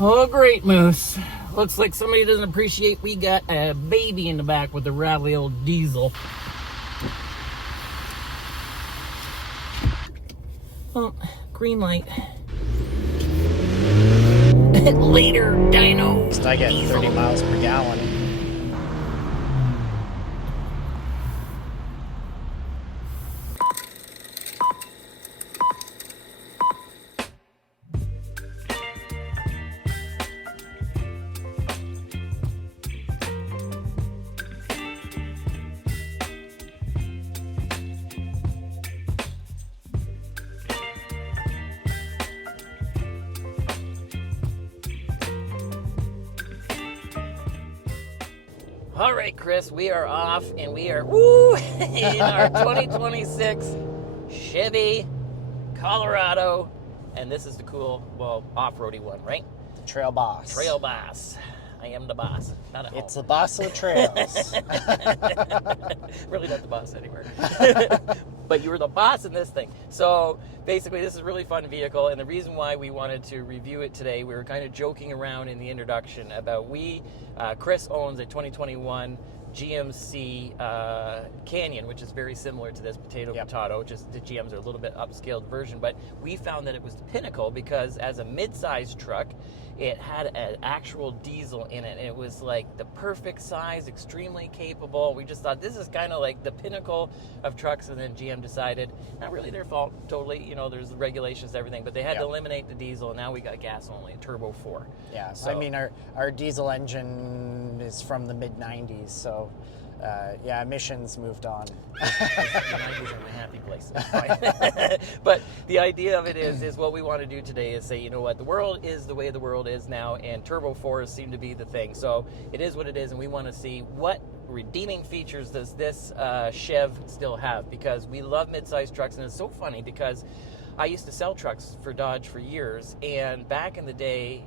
Oh, great, Moose. Looks like somebody doesn't appreciate we got a baby in the back with a rattly old diesel. Oh, green light. Later, dino. I get 30 miles per gallon. All right, Chris, we are off, and we are in our 2026 Chevy Colorado, and this is the cool, well, off-roady one, right? The Trail Boss. Trail Boss. I am the boss. Not at home. It's the boss of the trails. Really not the boss anywhere. But you were the boss in this thing. So basically, this is a really fun vehicle, and the reason why we wanted to review it today, we were kind of joking around in the introduction about Chris owns a 2021 GMC Canyon, which is very similar to this potato, just the GMs are a little bit upscaled version, but we found that it was the pinnacle because as a mid-sized truck, it had an actual diesel in it, and it was like the perfect size, extremely capable. We just thought this is kind of like the pinnacle of trucks, and then GM decided, not really their fault, totally, there's the regulations and everything, but they had to eliminate the diesel, and now we got gas only, a turbo 4. Yeah, so I mean, our diesel engine is from the mid-90s, so emissions moved on. The 90s are my happy place. But the idea of it is what we want to do today is say, you know what, the world is the way the world is now, and turbo 4s seem to be the thing. So it is what it is, and we want to see what redeeming features does this Chev still have, because we love mid-sized trucks, and it's so funny because I used to sell trucks for Dodge for years, and back in the day,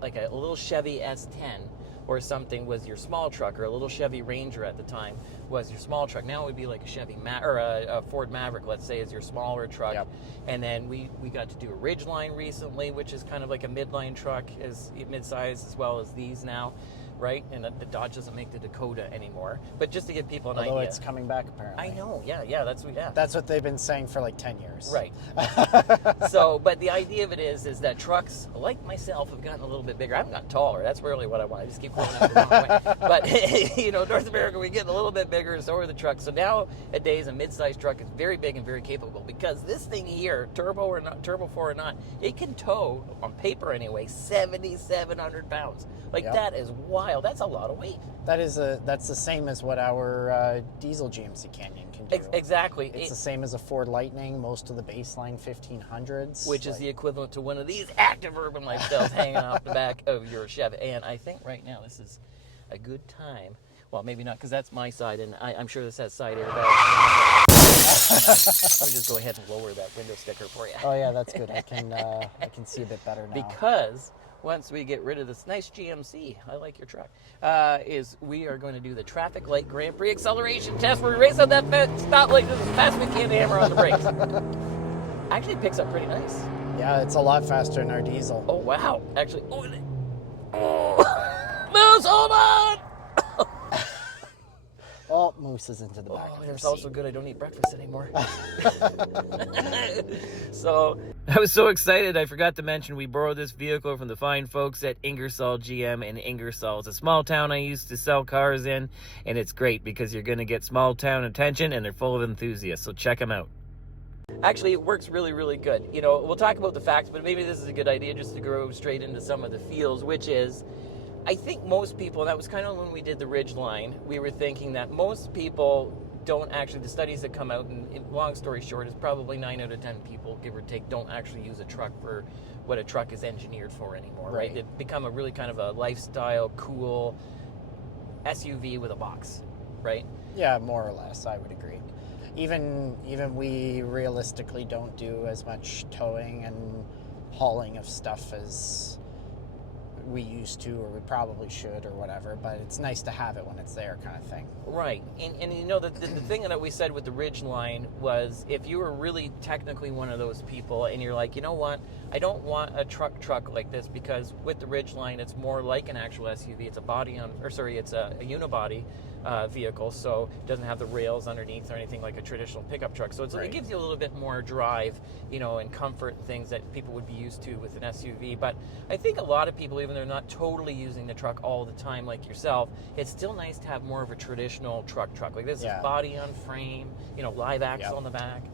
like a little Chevy S10 or something was your small truck, or a little Chevy Ranger at the time was your small truck. Now it would be like a Chevy or a Ford Maverick, let's say, is your smaller truck. Yep. And then we got to do a Ridgeline recently, which is kind of like a midline truck, is mid-size as well as these now, right? And the Dodge doesn't make the Dakota anymore. But just to give people an idea. Although it's coming back, apparently. I know, yeah, That's what they've been saying for like 10 years. Right. So, but the idea of it is that trucks, like myself, have gotten a little bit bigger. I haven't gotten taller. That's really what I want. I just keep going up the wrong way. But, North America, we get a little bit bigger, so are the trucks. So nowadays, a mid-sized truck is very big and very capable, because this thing here, turbo or not, turbo 4 or not, it can tow, on paper anyway, 7,700 pounds. That is wild. That's a lot of weight. That's the same as what our diesel GMC Canyon can do. Exactly. It's the same as a Ford Lightning, most of the baseline 1500s. Which is the equivalent to one of these active urban lifestyles hanging off the back of your Chevy. And I think right now this is a good time. Well, maybe not, because that's my side, and I'm sure this has side airbags. Let me just go ahead and lower that window sticker for you. Oh yeah, that's good. I can see a bit better now. Because once we get rid of this nice GMC, I like your truck, we are going to do the traffic light Grand Prix acceleration test where we race on that stoplight as fast as we can to hammer on the brakes. Actually, it picks up pretty nice. Yeah, it's a lot faster than our diesel. Oh, wow. Actually, Moose, hold on! Oh, Moose is into the back of the it's seat. also good I don't eat breakfast anymore. So, I was so excited I forgot to mention we borrowed this vehicle from the fine folks at INGERSOLL GM in Ingersoll. It's a small town I used to sell cars in, and it's great because you're going to get small town attention, and they're full of enthusiasts, so check them out. Actually, it works really, really good. We'll talk about the facts, but maybe this is a good idea just to go straight into some of the feels, which is, I think most people, and that was kind of when we did the Ridgeline, we were thinking that most people don't actually, the studies that come out, and long story short, is probably 9 out of 10 people, give or take, don't actually use a truck for what a truck is engineered for anymore, right? They become a really kind of a lifestyle, cool SUV with a box, right? Yeah, more or less, I would agree. Even we realistically don't do as much towing and hauling of stuff as we used to, or we probably should, or whatever, but it's nice to have it when it's there, kind of thing. Right. And you know, the thing that we said with the Ridgeline was, if you were really technically one of those people and you're like, you know what, I don't want a truck like this, because with the Ridgeline, it's more like an actual SUV. It's it's a unibody vehicle, so it doesn't have the rails underneath or anything like a traditional pickup truck. So it gives you a little bit more drive, you know, and comfort and things that people would be used to with an SUV. But I think a lot of people, even though they're not totally using the truck all the time like yourself, it's still nice to have more of a traditional truck. Like this is body on frame, you know, live axle on the back.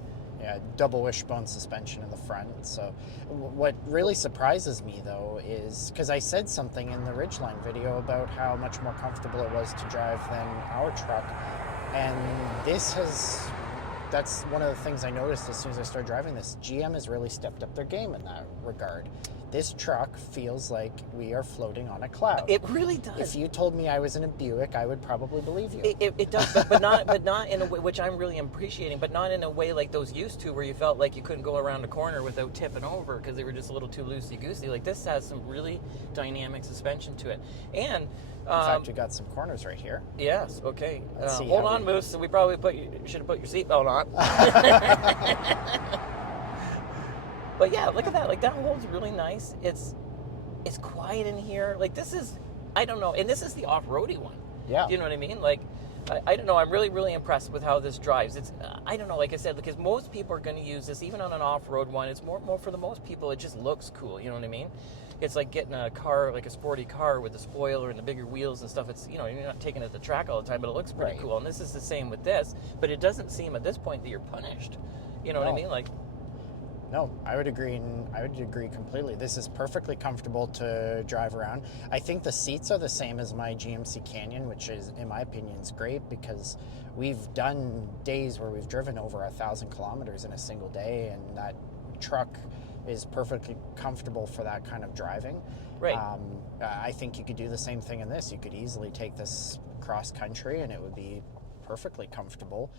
Yeah, double wishbone suspension in the front. So what really surprises me, though, is because I said something in the Ridgeline video about how much more comfortable it was to drive than our truck, and that's one of the things I noticed as soon as I started driving this. GM has really stepped up their game in that regard. This truck feels like we are floating on a cloud. It really does. If you told me I was in a Buick, I would probably believe you. It does, but not in a way, which I'm really appreciating, but not in a way like those used to, where you felt like you couldn't go around a corner without tipping over because they were just a little too loosey-goosey. Like, this has some really dynamic suspension to it. And in fact, we got some corners right here. Yes, okay. Let's see hold on, Moose. So we probably should have put your seatbelt on. But yeah, look at that. Like, that holds really nice. It's quiet in here. Like, this is, I don't know. And this is the off-roady one. Yeah. Do you know what I mean? Like, I don't know. I'm really, really impressed with how this drives. It's, I don't know, like I said, because most people are going to use this, even on an off-road one. It's more for the most people, it just looks cool. You know what I mean? It's like getting a car, like a sporty car with the spoiler and the bigger wheels and stuff. It's, you know, you're not taking it to the track all the time, but it looks pretty cool. And this is the same with this, but it doesn't seem at this point that you're punished. You know what I mean? Like, no, I would agree completely. This is perfectly comfortable to drive around. I think the seats are the same as my GMC Canyon, which is, in my opinion, is great, because we've done days where we've driven over 1,000 kilometers in a single day, and that truck is perfectly comfortable for that kind of driving. Right. I think you could do the same thing in this. You could easily take this cross country and it would be perfectly comfortable.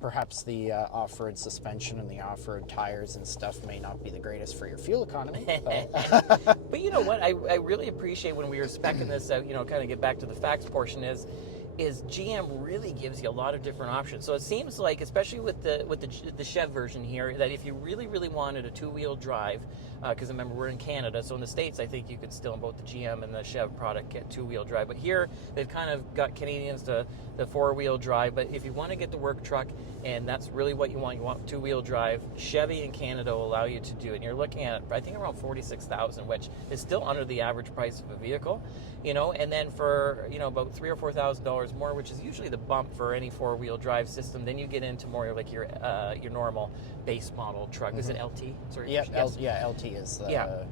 Perhaps the off-road suspension and the off-road tires and stuff may not be the greatest for your fuel economy. But you know what? I really appreciate when we were speccing this out, you know, kind of get back to the facts portion, is GM really gives you a lot of different options. So it seems like, especially with the Chev version here, that if you really, really wanted a two-wheel drive, because remember, we're in Canada, so in the States, I think you could still, in both the GM and the Chev product, get two-wheel drive. But here, they've kind of got Canadians to the four-wheel drive. But if you want to get the work truck, and that's really what you want two-wheel drive, Chevy in Canada will allow you to do it. And you're looking at, I think, around $46,000, which is still under the average price of a vehicle, you know. And then for, you know, about $3,000 or $4,000 more, which is usually the bump for any four-wheel drive system, then you get into more like your normal base model truck. Is it LT? Sorry. Yeah, LT is the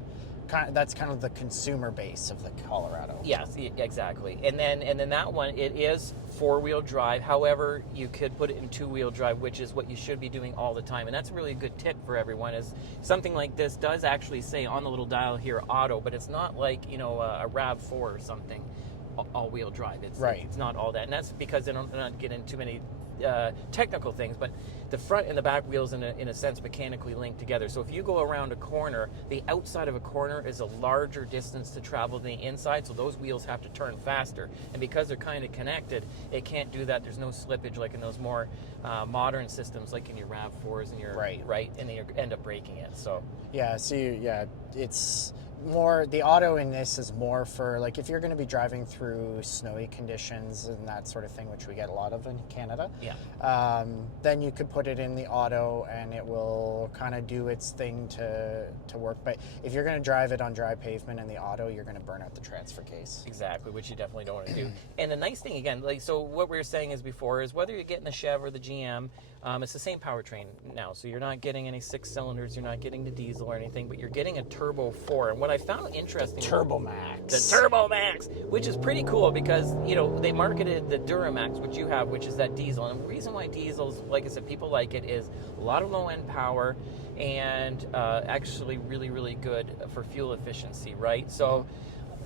that's kind of the consumer base of the Colorado. Yes, exactly. And then that one, it is four-wheel drive. However, you could put it in two-wheel drive, which is what you should be doing all the time. And that's a really good tip for everyone, is something like this does actually say on the little dial here, auto, but it's not like, you know, a RAV4 or something, all-wheel drive. It's not all that. And that's because they're not getting too many technical things, but the front and the back wheels in a sense mechanically linked together. So if you go around a corner, the outside of a corner is a larger distance to travel than the inside, so those wheels have to turn faster. And because they're kind of connected, it can't do that. There's no slippage like in those more modern systems, like in your RAV4s and your right, and then you end up breaking it. So it's more, the auto in this is more for, like, if you're going to be driving through snowy conditions and that sort of thing, which we get a lot of in Canada, then you could put it in the auto and it will kind of do its thing to work. But if you're going to drive it on dry pavement in the auto, you're going to burn out the transfer case. Exactly, which you definitely don't want to do. And the nice thing, again, like, so what we were saying is before, is whether you're getting the Chev or the GM, it's the same powertrain now. So you're not getting any 6 cylinders, you're not getting the diesel or anything, but you're getting a Turbo 4. And what I found interesting, Turbo Max, the Turbo Max, which is pretty cool, because, you know, they marketed the Duramax, which you have, which is that diesel. And the reason why diesels, like I said, people like it, is a lot of low-end power and actually really, really good for fuel efficiency, right? So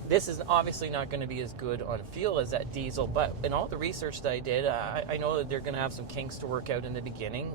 This is obviously not going to be as good on fuel as that diesel, but in all the research that I did, I know that they're going to have some kinks to work out in the beginning,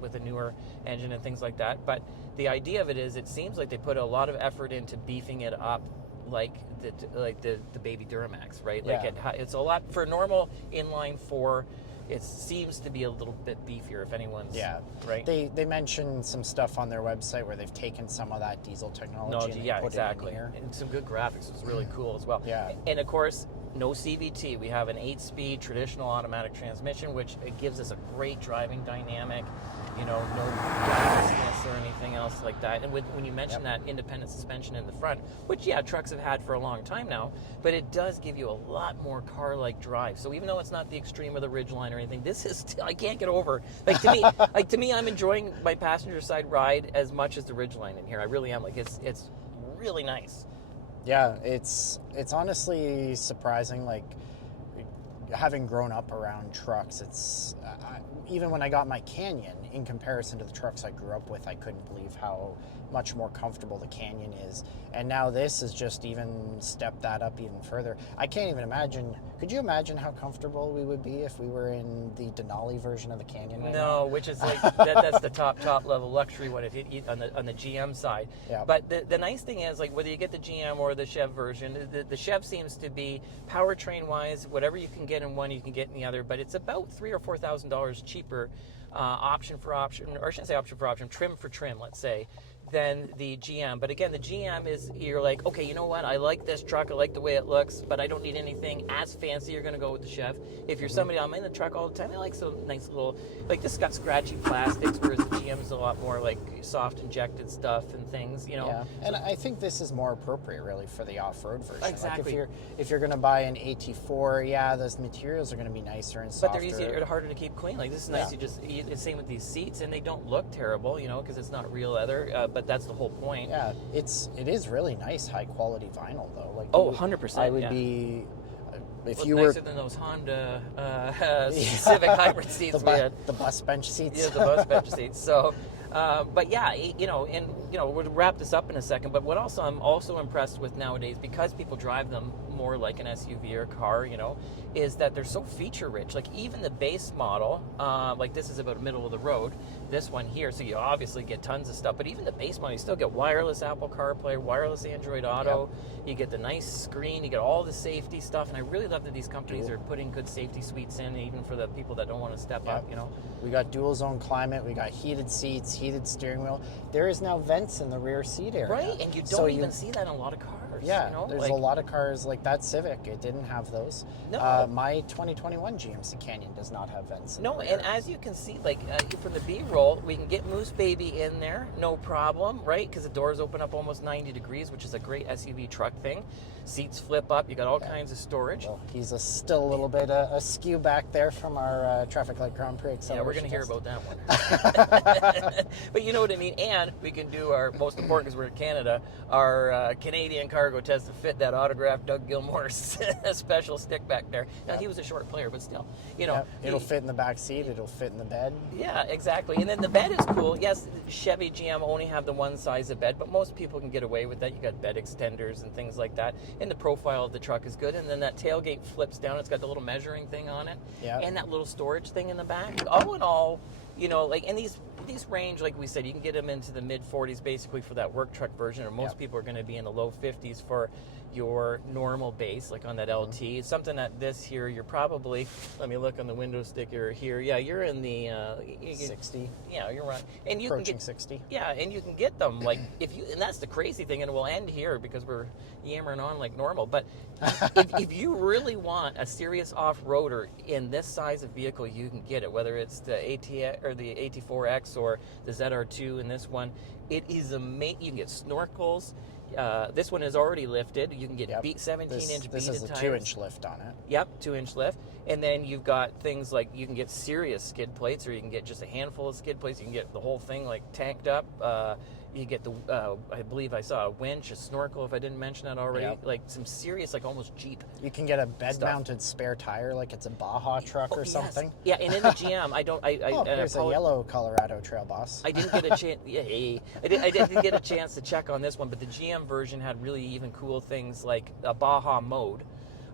with a newer engine and things like that. But the idea of it is, it seems like they put a lot of effort into beefing it up, like the baby Duramax, right? Yeah. Like it's a lot for normal inline four. It seems to be a little bit beefier, if anyone's right. They mentioned some stuff on their website where they've taken some of that diesel technology and put it in here. And some good graphics. It's really cool as well. Yeah. And of course, no CVT. We have an 8-speed traditional automatic transmission, which it gives us a great driving dynamic. No nervousness or anything else like that. And when you mention that independent suspension in the front, which trucks have had for a long time now, but it does give you a lot more car-like drive. So even though it's not the extreme of the Ridgeline or anything, this is still, I can't get over. To me, I'm enjoying my passenger side ride as much as the Ridgeline in here. I really am. Like it's really nice. Yeah, it's honestly surprising. Like, having grown up around trucks, it's even when I got my Canyon, in comparison to the trucks I grew up with, I couldn't believe how much more comfortable the Canyon is. And now this has just even stepped that up even further. I can't even imagine. Could you imagine how comfortable we would be if we were in the Denali version of the Canyon right now? No, which is like that's the top level luxury one if you on the GM side. Yeah. But the nice thing is, like, whether you get the GM or the Chev version, the Chev seems to be powertrain wise, whatever you can get in one, you can get in the other. But it's about $3,000 or $4,000 cheaper, option for option, or I shouldn't say option for option, trim for trim, let's say, than the GM. But again, the GM is, you're like, okay, you know what? I like this truck. I like the way it looks, but I don't need anything as fancy. You're going to go with the Chev. If you're somebody, I'm in the truck all the time, I like some nice little, like this got scratchy plastics, whereas the GM is a lot more like soft injected stuff and things, Yeah, and I think this is more appropriate really for the off-road version. Exactly. Like if you're going to buy an AT4, those materials are going to be nicer and softer. But they're easier, harder to keep clean. Like this is nice. It's same with these seats, and they don't look terrible, because it's not real leather. But that's the whole point. Yeah, it is really nice, high quality vinyl though. Like 100%. I would be if you nicer were than those Honda Civic hybrid seats we had. The bus bench seats. Yeah, the bus bench seats. So. But yeah, we'll wrap this up in a second. But what also I'm also impressed with nowadays, because people drive them more like an SUV or a car, is that they're so feature rich. Like even the base model, like this is about middle of the road. This one here, so you obviously get tons of stuff. But even the base model, you still get wireless Apple CarPlay, wireless Android Auto. Yep. You get the nice screen. You get all the safety stuff. And I really love that these companies are putting good safety suites in, even for the people that don't want to step up. We got dual zone climate. We got heated seats, heated steering wheel. There is now vents in the rear seat area. Right, and you don't even see that in a lot of cars. Yeah, there's a lot of cars like that Civic. It didn't have those. No. My 2021 GMC Canyon does not have vents in the rear. And as you can see, like from the B-roll, we can get Moose Baby in there, no problem, right? Because the doors open up almost 90 degrees, which is a great SUV truck thing. Seats flip up. You got all kinds of storage. Well, he's still a little bit askew back there from our traffic light Grand Prix acceleration. Yeah, we're going to hear about that one. But you know what I mean? And we can do our, most important because we're in Canada, our Canadian cargo test to fit that autographed Doug Gilmour special stick back there. Now, he was a short player, but still, It'll fit in the back seat. It'll fit in the bed. Yeah, exactly. And then the bed is cool. Yes, Chevy, GM only have the one size of bed, but most people can get away with that. You got bed extenders and things like that. And the profile of the truck is good. And then that tailgate flips down. It's got the little measuring thing on it. Yeah. And that little storage thing in the back. All in all, and these range, like we said, you can get them into the mid-40s basically for that work truck version, or most people are going to be in the low 50s for your normal base, like on that LT. Something that this here, you're probably, let me look on the window sticker here. Yeah, you're in the 60. Yeah, you're right. And you approaching can get 60. Yeah, and you can get them like and that's the crazy thing, and we'll end here because we're yammering on like normal. But if you really want a serious off-roader in this size of vehicle, you can get it. Whether it's the AT or the AT4X or the ZR2 in this one, it is amazing. You can get snorkels. This one is already lifted. You can get 17-inch beaded tires. This has a 2-inch lift on it. Yep, 2-inch lift. And then you've got things like you can get serious skid plates, or you can get just a handful of skid plates. You can get the whole thing like tanked up. You get the, I believe I saw a winch, a snorkel, if I didn't mention that already. Yeah. Like some serious, like almost Jeep. You can get a bed-mounted spare tire, like it's a Baja truck or Yes. something. Yeah, and in the GM, I don't. Oh, there's a yellow Colorado Trail Boss. I didn't get a chance. Yeah, I didn't get a chance to check on this one, but the GM version had really even cool things like a Baja mode.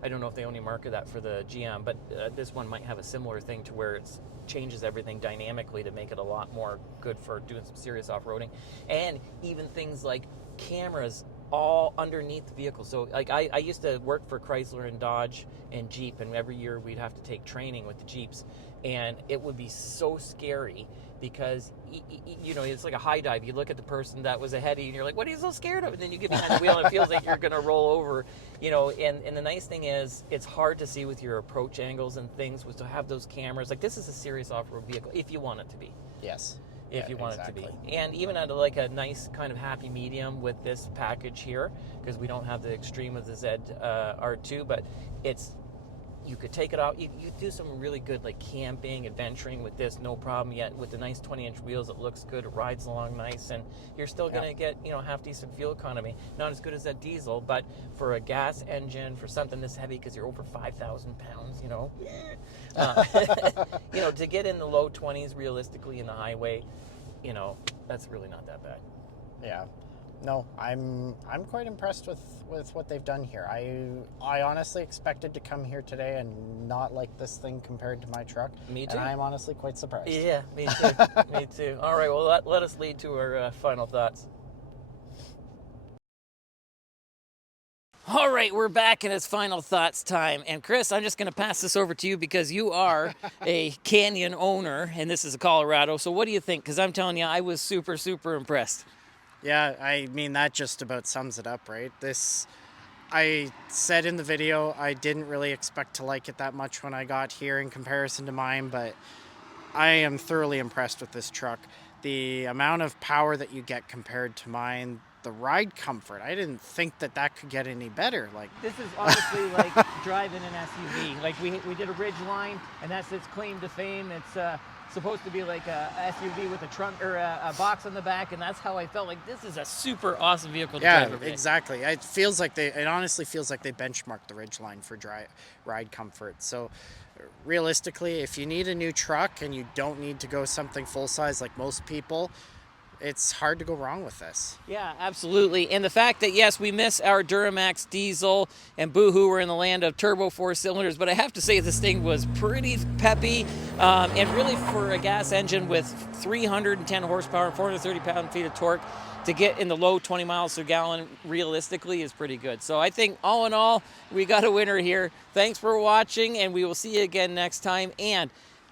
I don't know if they only market that for the GM, but this one might have a similar thing to where it changes everything dynamically to make it a lot more good for doing some serious off-roading, and even things like cameras all underneath the vehicle. So like I used to work for Chrysler and Dodge and Jeep, and every year we'd have to take training with the Jeeps, and it would be so scary because you know, it's like a high dive. You look at the person that was ahead of you and you're like, what are you so scared of? And then you get behind the wheel and it feels like you're gonna roll over, you know. And the nice thing is it's hard to see with your approach angles and things, was to have those cameras. Like, this is a serious off-road vehicle if you want it to be. Yes. If you want it to be. And even at like a nice kind of happy medium with this package here, because we don't have the extreme of the Z R2, but it's, you could take it out. You do some really good like camping, adventuring with this, no problem. Yet with the nice 20-inch wheels, it looks good. It rides along nice, and you're still going to get, you know, half decent fuel economy. Not as good as that diesel, but for a gas engine, for something this heavy, because you're over 5,000 pounds, you know, you know, to get in the low 20s realistically in the highway, you know, that's really not that bad. Yeah. No, I'm quite impressed with what they've done here. I honestly expected to come here today and not like this thing compared to my truck. Me too. And I'm honestly quite surprised. Yeah, me too. Me too. All right, well, let us lead to our final thoughts. All right, we're back and it's final thoughts time. And Chris, I'm just going to pass this over to you because you are a Canyon owner and this is a Colorado. So what do you think? Because I'm telling you, I was super, super impressed. Yeah, I mean, that just about sums it up, right? This, I said in the video, I didn't really expect to like it that much when I got here in comparison to mine, but I am thoroughly impressed with this truck. The amount of power that you get compared to mine, the ride comfort, I didn't think that could get any better. Like, this is honestly like driving an SUV. Like we did a Ridgeline, and that's its claim to fame. It's supposed to be like a SUV with a trunk or a box on the back, and that's how I felt. Like, this is a super awesome vehicle to drive every day. Exactly. It honestly feels like they benchmarked the Ridgeline for ride comfort. So realistically, if you need a new truck and you don't need to go something full size like most people, it's hard to go wrong with this. Yeah, absolutely. And the fact that, yes, we miss our Duramax diesel and boohoo, we're in the land of turbo 4 cylinders, but I have to say this thing was pretty peppy, and really for a gas engine with 310 horsepower and 430 pound-feet of torque, to get in the low 20 miles per gallon realistically is pretty good. So I think all in all, we got a winner here. Thanks for watching, and we will see you again next time. And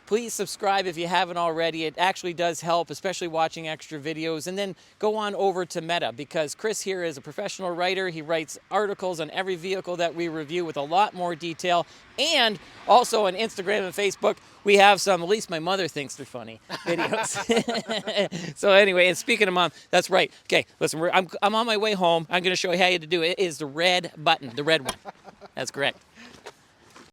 please subscribe if you haven't already. It actually does help, especially watching extra videos. And then go on over to Meta, because Chris here is a professional writer. He writes articles on every vehicle that we review with a lot more detail. And also on Instagram and Facebook, we have some, at least my mother thinks they're funny, videos. So anyway, and speaking of mom, that's right. Okay, listen, I'm on my way home. I'm going to show you how to do it. It is the red button, the red one. That's correct.